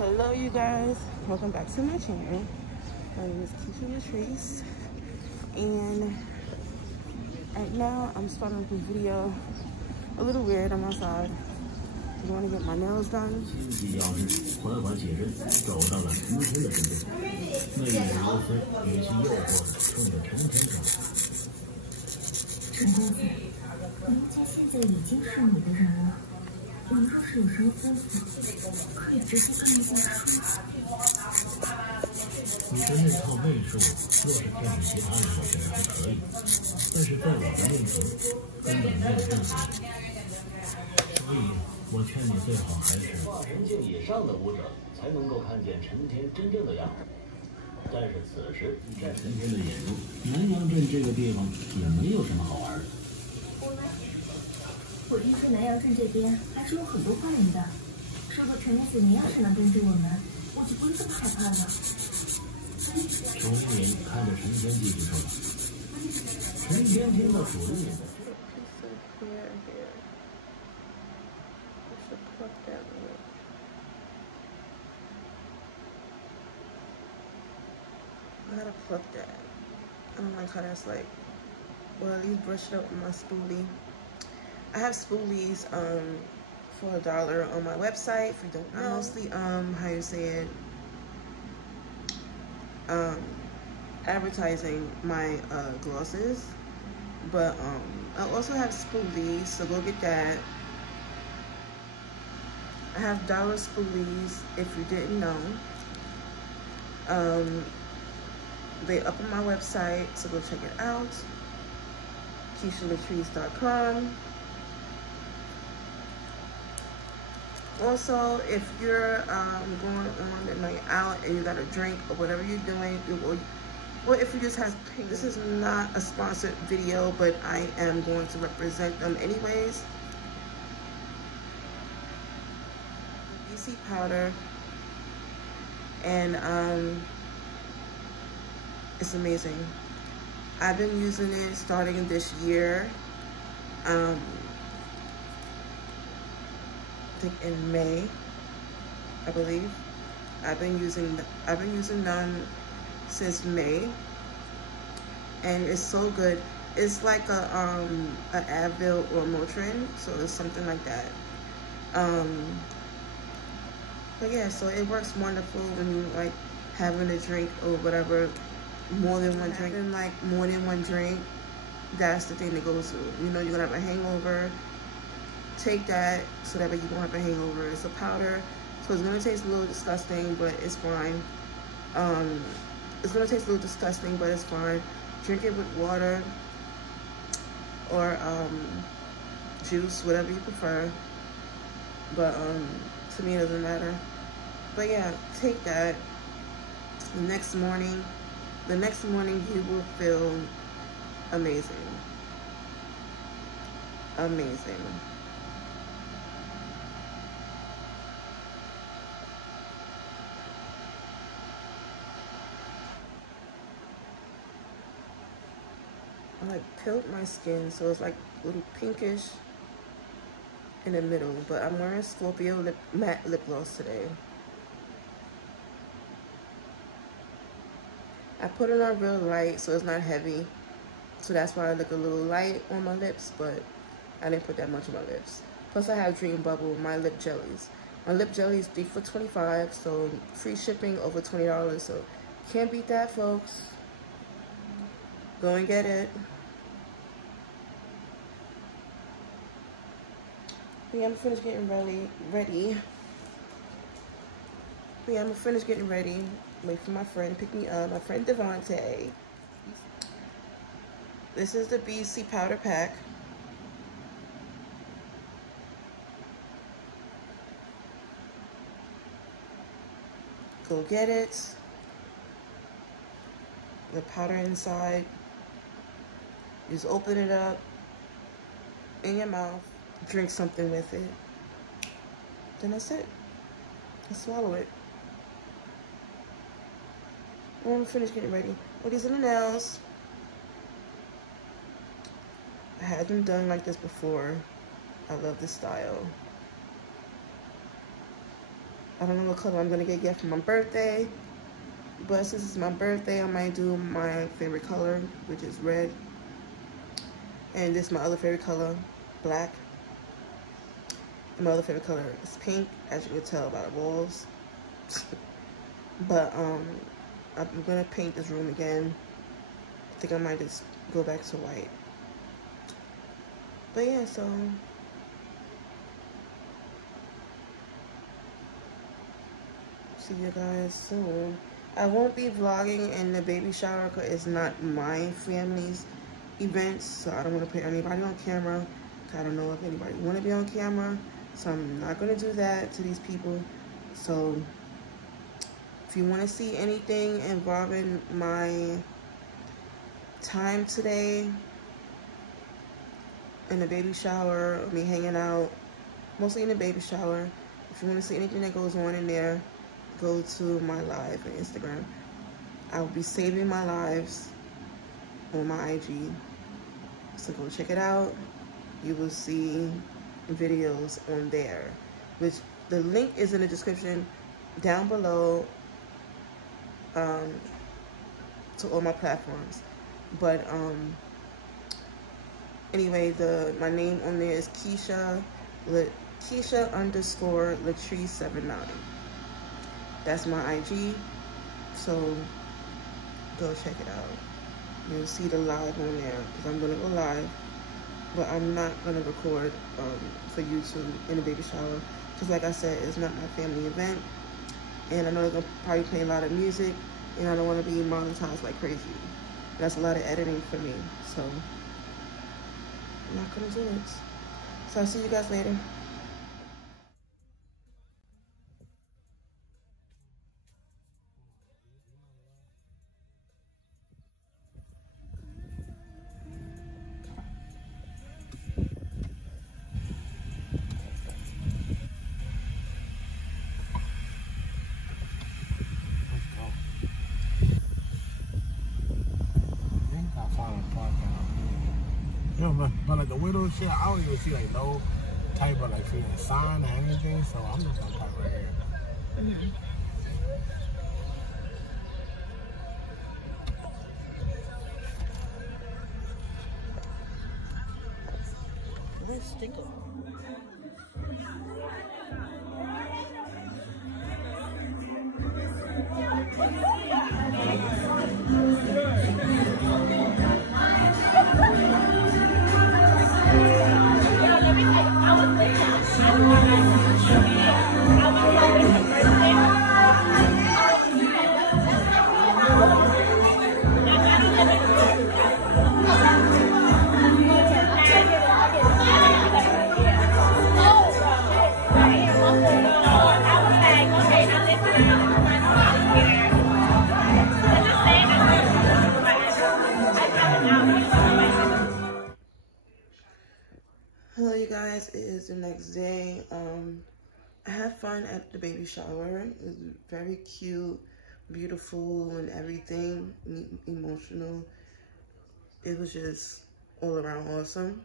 Hello you guys, welcome back to my channel. My name is Keisha Burke, and right now I'm starting with this video a little weird. I'm outside. I'm going to get my nails done.我听说南阳镇这边还是有很多坏人的。如果陈天子您要是能跟着我们，我就不会这么害怕了。陈天看着陈天继续说吧。陈天听到主人。I gotta pluck that. I don't like how that's like, well, at least brush it up with my spoolie. I have spoolies for $1 on my website. If you don't know, mostly how you say it, advertising my glosses, but I also have spoolies, so go get that. I have dollar spoolies if you didn't know. They up on my website, so go check it out. KeishaLatrice.com. Also, if you're going on a night out and you got a drink or whatever you're doing, or if you just have pink, this is not a sponsored video, but I am going to represent them anyways. BC powder, and it's amazing. I've been using it starting this year. I think in May, I believe. I've been using them since May, and it's so good. It's like a Advil or Motrin, so it's something like that. But yeah, so it works wonderful when you like having a drink or whatever, more than one drink. And like more than one drink, that's the thing that goes through. You know, you're gonna have a hangover. Take that so that way you won't have a hangover. It's a powder, so it's gonna taste a little disgusting, but it's fine. It's gonna taste a little disgusting, but it's fine. Drink it with water or juice, whatever you prefer. But to me, it doesn't matter. But yeah, take that. The next morning you will feel amazing. Amazing. I like peeled my skin, so it's like a little pinkish in the middle, but I'm wearing Scorpio matte lip gloss today. I put it on real light, so it's not heavy, so that's why I look a little light on my lips, but I didn't put that much on my lips. Plus I have Dream Bubble, my lip jellies. My lip jelly is 3 for $25, so free shipping over $20, so can't beat that, folks. Go and get it. Yeah, I'm finished getting ready. Yeah, I'm finished getting ready. Wait for my friend to pick me up, my friend Devontae. This is the BC powder pack. Go get it. The powder inside. Just open it up in your mouth, drink something with it. Then that's it. And swallow it. And I'm finished getting ready. Oh, these are the nails. I had them done like this before. I love this style. I don't know what color I'm gonna get yet for my birthday, but since it's my birthday, I might do my favorite color, which is red. And this is my other favorite color, black. And my other favorite color is pink, as you can tell by the walls. But I'm gonna paint this room again. I think I might just go back to white. But yeah, so see you guys soon. I won't be vlogging in the baby shower because it's not my family's event, so I don't want to put anybody on camera. I don't know if anybody want to be on camera, so I'm not going to do that to these people. So if you want to see anything involving my time today in the baby shower, me hanging out, mostly in the baby shower, if you want to see anything that goes on in there, go to my live on Instagram. I will be saving my lives on my IG, so go check it out. You will see videos on there, which the link is in the description down below to all my platforms. But anyway, my name on there is Keisha _ Latrice79. That's my IG, so go check it out. You'll see the live on there, because I'm gonna go live, but I'm not gonna record for YouTube in the baby shower, because like I said, it's not my family event, and I know they're gonna probably play a lot of music, and I don't want to be monetized like crazy. That's a lot of editing for me, so I'm not gonna do it. So I'll see you guys later. But like the window shit, I don't even see like no type of like freaking sign or anything, so I'm just gonna park right here. Where's Stinker? Hello you guys, it is the next day. I had fun at the baby shower. It was very cute, beautiful, and everything, emotional. It was just all around awesome.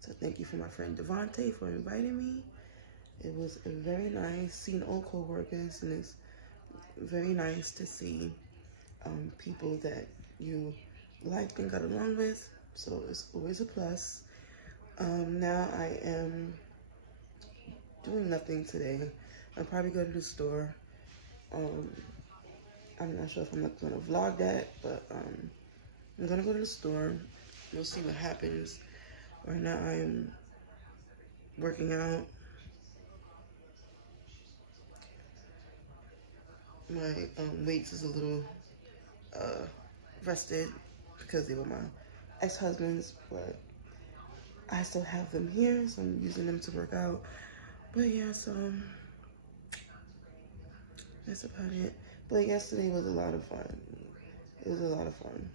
So thank you for my friend Devontae for inviting me. It was very nice seeing old co-workers, and it's very nice to see people that you liked and got along with. So it's always a plus. Now I am doing nothing today. I'll probably go to the store. I'm not sure if I'm not gonna vlog that, but I'm gonna go to the store. We'll see what happens. Right now I'm working out. My weights is a little rested because they were my ex-husband's, but I still have them here, so I'm using them to work out. But yeah, so that's about it. But yesterday was a lot of fun. It was a lot of fun.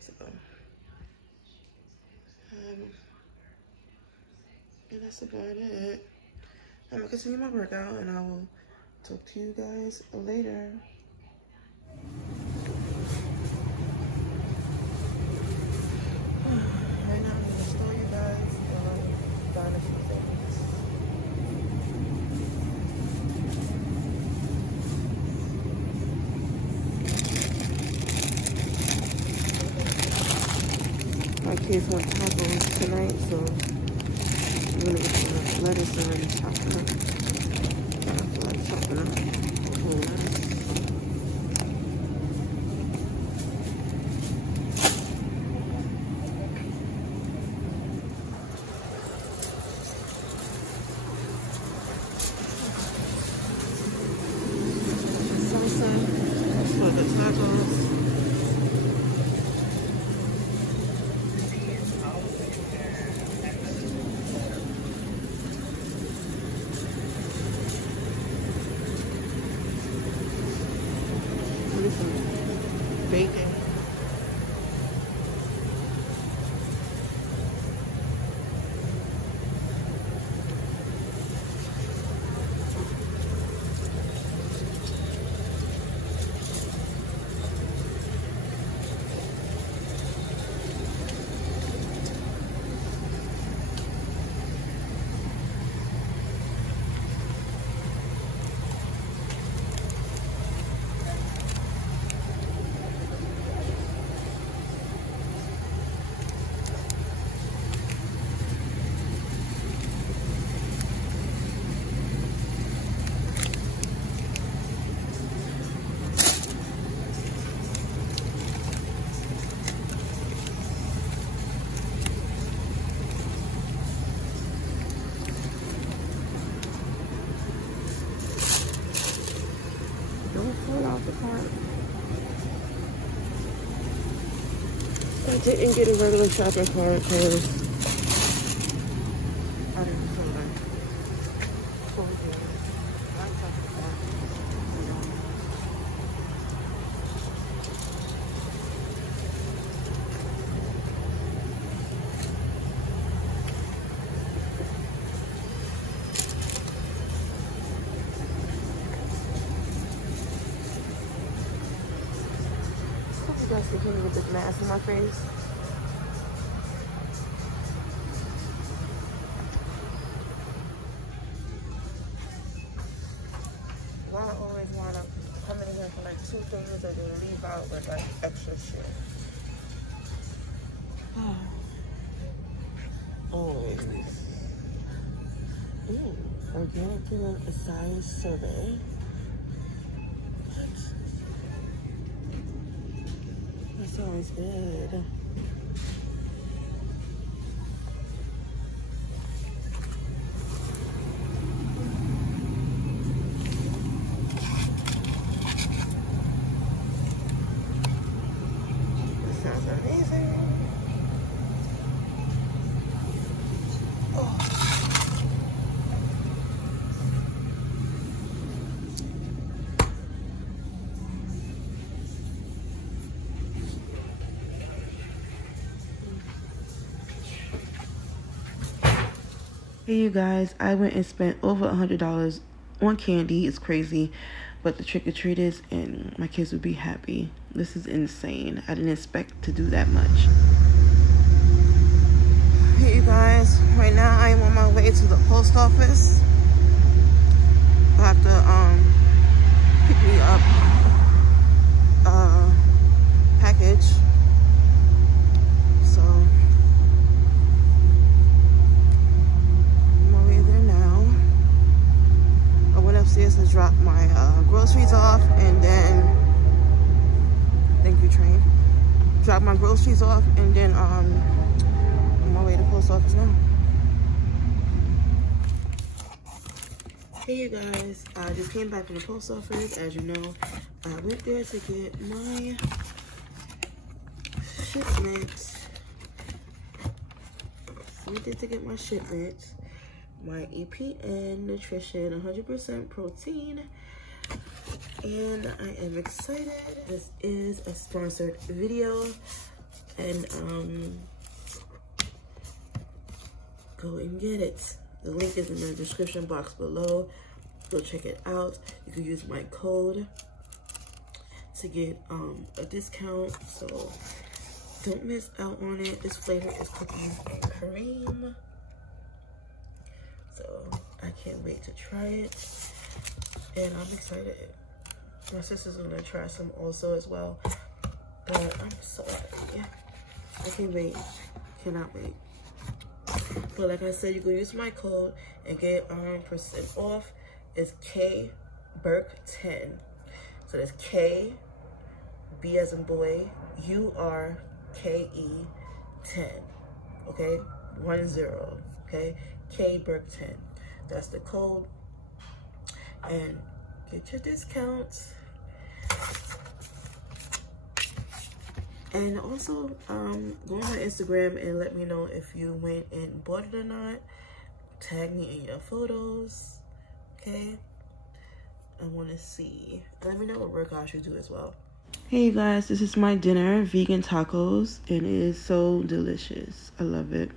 So, and that's about it. I'm gonna continue my workout, and I will talk to you guys later. Right now, I'm gonna show you guys down a few things. kids want tacos tonight, so I'm gonna get some lettuce already chopped up. I feel like chopping up whole lettuce. Salsa for the tacos. Bacon. Don't fall off the cart. I didn't get a regular shopping cart because I didn't feel like folding it. That's up to that. You guys can hear me with this mask in my face. I always want to come in here for like 2 things and then leave out with like extra shit. Always. Organic human science survey. That's always good. That sounds amazing. Oh. Hey you guys, I went and spent over $100 on candy. It's crazy, but the trick-or-treaters and my kids would be happy. This is insane. I didn't expect to do that much. Hey you guys, right now I am on my way to the post office. I have to pick me up a package. So upstairs to drop my groceries off, and then thank you, train. Drop my groceries off, and then on my way to the post office now. Hey you guys, I just came back from the post office. As you know, I went there to get my shipment. Went there to get my shipment. My EPN nutrition, 100% protein, and I am excited. This is a sponsored video, and go and get it. The link is in the description box below. Go check it out. You can use my code to get a discount, so don't miss out on it. This flavor is cookies and cream. So I can't wait to try it, and I'm excited. My sister's gonna try some also as well, but I'm so happy. I can't wait. Cannot wait. But like I said, you can use my code and get 100% off. It's K Burke 10. So that's K, B as in boy, URKE 10. Okay, 10. Okay, K Burke 10. That's the code. And get your discounts. And also, go on my Instagram and let me know if you went and bought it or not. Tag me in your photos, okay? I want to see. And let me know what workout you do as well. Hey guys, this is my dinner, vegan tacos, and it is so delicious. I love it.